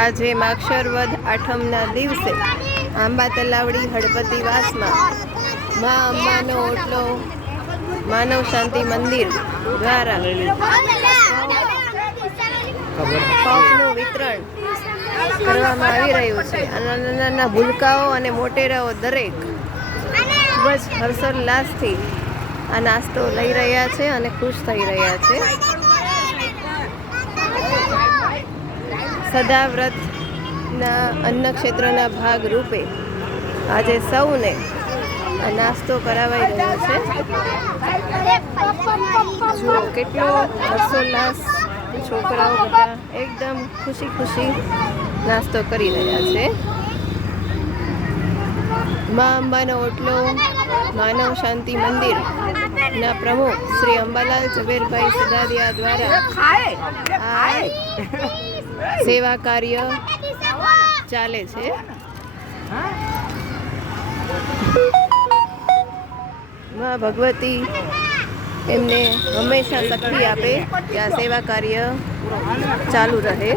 આજે માક્ષર વદ આઠમના દિવસે આંબા તલાવડી હળપતિ વાસમાં મા અંબાનો ઓટલો માનવ શાંતિ મંદિર દ્વારા કપનું વિતરણ કરવામાં આવી રહ્યું છે. નાના નાના ભૂલકાઓ અને મોટેરાઓ દરેક ખૂબ જ હર્ષોલ્લાસથી આ નાસ્તો લઈ રહ્યા છે અને ખુશ થઈ રહ્યા છે. સદાવ્રતના અન્ન ક્ષેત્રના ભાગ રૂપે આજે સૌને નાસ્તો કરાવાઈ રહ્યો છે. જુઓ કેટલો હર્ષોલ્લાસ, છોકરાઓ બધા એકદમ ખુશી ખુશી નાસ્તો કરી રહ્યા છે. મા અંબાનો ઓટલો માનવ શાંતિ મંદિર ના પ્રમુખ શ્રી અંબાલાલ ઝવેરભાઈ સદાદિયા દ્વારા આ સેવા કાર્ય ચાલે છે. મા ભગવતી એમને હંમેશા શક્તિ આપે કે આ સેવા કાર્ય ચાલુ રહે.